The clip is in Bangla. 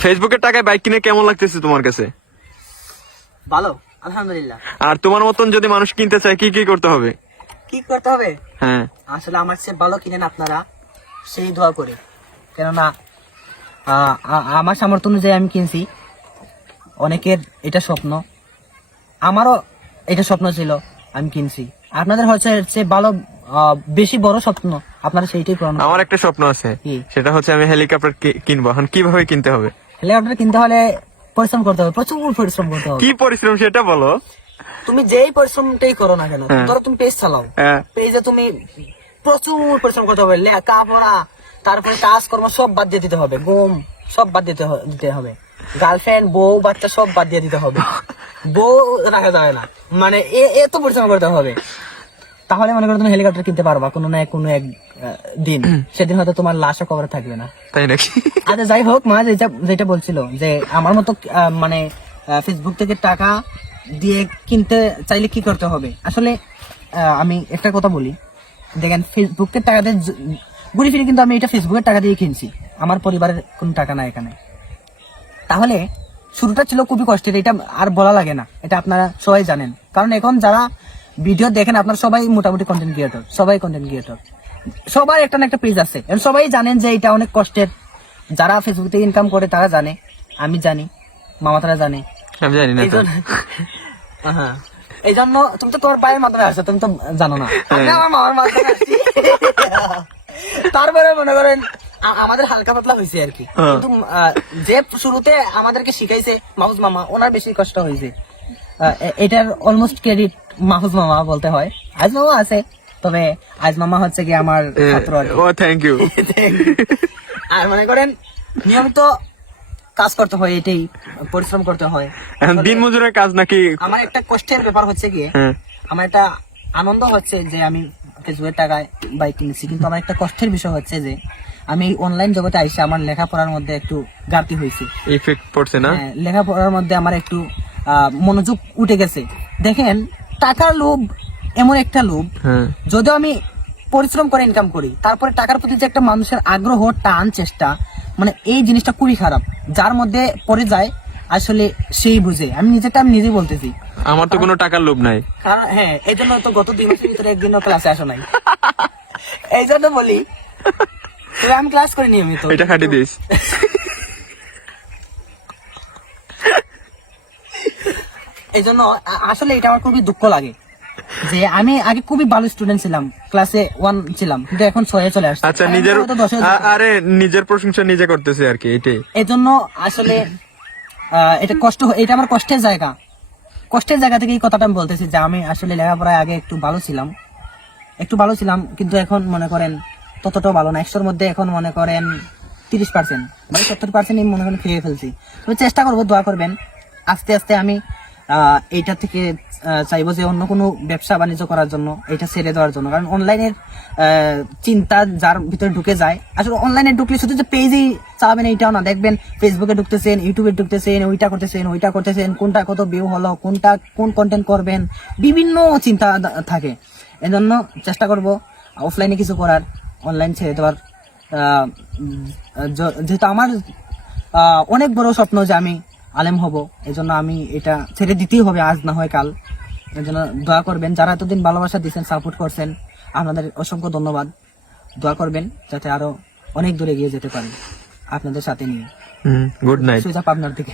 ফেসবুকের টাকায় বাইক কিনে কেমন লাগতেছে তোমার কাছে? ভালো, আলহামদুলিল্লাহ। আর তোমার মতন যদি মানুষ কিনতে চায় কি কি করতে হবে? কি করতে হবে? হ্যাঁ, আসলে আমার চেয়ে ভালো কিনেন আপনারা, সেই দোয়া করি। কেননা আমার সামর্থ্য অনুযায়ী আমি কিনছি। অনেকের এটা স্বপ্ন, আমারও এটা স্বপ্ন ছিল, আমি কিনছি। আপনাদের হচ্ছে ভালো, বেশি বড় স্বপ্ন, আপনারা সেইটাই পূরণ করুন। আমার একটা স্বপ্ন আছে, সেটা হচ্ছে আমি হেলিকপ্টার কিনবো। এখন কিভাবে কিনতে হবে? হেলিকপ্টার কিনতে হলে পরিশ্রম করতে হবে, প্রচুর পরিশ্রম করতে হবে। কি পরিশ্রম সেটা বলো। তুমি যেই পরিশ্রমটাই করো না কেন, ধরো তুমি পেজ চালাও, পেজে তুমি প্রচুর পরিশ্রম করতে হবে, লেখাপড়া, তারপরে কাজকর্ম সব বাদ দিয়ে দিতে হবে, ঘুম সব বাদ দিতে হবে, গার্লফ্রেন্ড, বউ, বাচ্চা সব বাদ দিয়ে দিতে হবে, বউ রাখা যাবে না, মানে এত পরিশ্রম করতে হবে। তাহলে মনে করো তুমি হেলিকপ্টার কিনতে পারবা কোনো না কোনো এক দিন, সেদিন হয়তো তোমার লাশও কবরে থাকবে না, তাই নাকি? আচ্ছা যাই হোক, মা যেটা বলছিল যে আমার মতো মানে ফেসবুক থেকে টাকা দিয়ে কিনতে চাইলে কি করতে হবে। আসলে আমি একটা কথা বলি, দেখেন ফেসবুকের টাকা দিয়ে ঘুরে ফিরে কিন্তু আমি এটা ফেসবুকের টাকা দিয়ে কিনছি, আমার পরিবারের কোনো টাকা না এখানে। তাহলে শুরুটা ছিল খুবই কষ্টের, এটা আর বলা লাগে না, এটা আপনারা সবাই জানেন। কারণ এখন যারা ভিডিও দেখেন আপনারা সবাই মোটামুটি কন্টেন্ট ক্রিয়েটর, সবার একটা না একটা পেজ আছে, সবাই জানেন যে এটা অনেক কষ্টের। যারা ফেসবুক থেকে ইনকাম করে তারা জানে, আমি জানি, মামা তারা জানে, আমি জানি না। হ্যাঁ, এই জন্য তুমি তো তোমার ভাইয়ের মাধ্যমে আসছো, তুমি তো জানো না, আমি আমার মামার মাধ্যমে আসছি। তারপরে মনে করেন আমাদের হালকা পাতলা হয়েছে আর কি, কিন্তু যে শুরুতে আমাদেরকে শিখাইছে মাহুজ মামা, ওনার বেশি কষ্ট হয়েছে। এটার অলমোস্ট ক্রেডিট মাহুজ মামা বলতে হয়, আজ মামা আছে, তবে আজ মামা হচ্ছে কি আমার ছাত্র। ও থ্যাংক ইউ। আর মনে করেন নিয়মিত কাজ করতে হয়, এটাই পরিশ্রম করতে হয়। দিন মজুরের কাজ নাকি? আমার একটা কষ্টের ব্যাপার হচ্ছে গিয়ে, আমার একটা আনন্দ হচ্ছে যে আমি ফেসবুকের টাকায় বাইক কিনেছি, কিন্তু আমার একটা কষ্টের বিষয় হচ্ছে যে আমি অনলাইন জগতে আইসে আমার লেখাপড়ার মধ্যে একটু ঘাটতি হয়েছে, ইফেক্ট পড়ছে না? লেখাপড়ার মধ্যে আমার একটু মনোযোগ উঠে গেছে। দেখেন টাকার লোভ এমন একটা লোভ, যদিও আমি পরিশ্রম করে ইনকাম করি, তারপরে টাকার প্রতি যে একটা মানুষের আগ্রহ, টান, চেষ্টা, মানে এই জিনিসটা খুবই খারাপ। যার মধ্যে পড়ে যায় আসলে সেই বুঝে। আমি নিজেই বলতেছি, আমার তো কোনো টাকার লোভ নাই। কারণ হ্যাঁ, এই জন্য তো গত 2 মাসের ভিতরে একদিনও ক্লাসে আসো নাই। এই জন্য বলি আমি ক্লাস করি নিয়মিত। এটা খাটি দিস। এই জন্য আসলে এটা আমার খুবই দুঃখ লাগে যে আমি আগে খুবই ভালো স্টুডেন্ট ছিলাম, ক্লাসে 1 ছিলাম, কিন্তু এখন 6 চলে আসছে। আচ্ছা, নিজের প্রশংসা নিজে করতেছে আর কি, এটাই। এই জন্য আসলে এটা কষ্ট, এটা আমার কষ্টের জায়গা থেকে এই কথাটা আমি বলতেছি যে আমি আসলে লেখাপড়ায় আগে একটু ভালো ছিলাম, কিন্তু এখন মনে করেন ততটাও ভালো না। 100-র মধ্যে এখন মনে করেন 30%, মানে 70% মনে করেন খেয়ে ফেলছি। তো চেষ্টা করবো, দোয়া করবেন। আস্তে আস্তে আমি এইটা থেকে চাইবো যে অন্য কোনো ব্যবসা বাণিজ্য করার জন্য, এটা ছেড়ে দেওয়ার জন্য। কারণ অনলাইনের চিন্তা যার ভিতরে ঢুকে যায়, আসলে অনলাইনে ঢুকলে শুধু যে পেজেই চালাবেন এইটাও না, দেখবেন ফেসবুকে ঢুকতেছেন, ইউটিউবে ঢুকতেছেন, ওইটা করতেছেন, কোনটা কত ভিউ হলো, কোন কন্টেন্ট করবেন, বিভিন্ন চিন্তা থাকে। এই জন্য চেষ্টা করবো অফলাইনে কিছু করার, অনলাইন ছেড়ে দেওয়ার। যেহেতু আমার অনেক বড় স্বপ্ন যে আমি আলেম হব, এই জন্য আমি এটা ছেড়ে দিতেই হবে, আজ না হয় কাল। এর জন্য দোয়া করবেন, যারা এতদিন ভালোবাসা দিচ্ছেন, সাপোর্ট করছেন, আপনাদের অসংখ্য ধন্যবাদ। দোয়া করবেন যাতে আরো অনেক দূরে এগিয়ে যেতে পারি আপনাদের সাথে নিয়ে। Good night. সুজা পাবনার থেকে।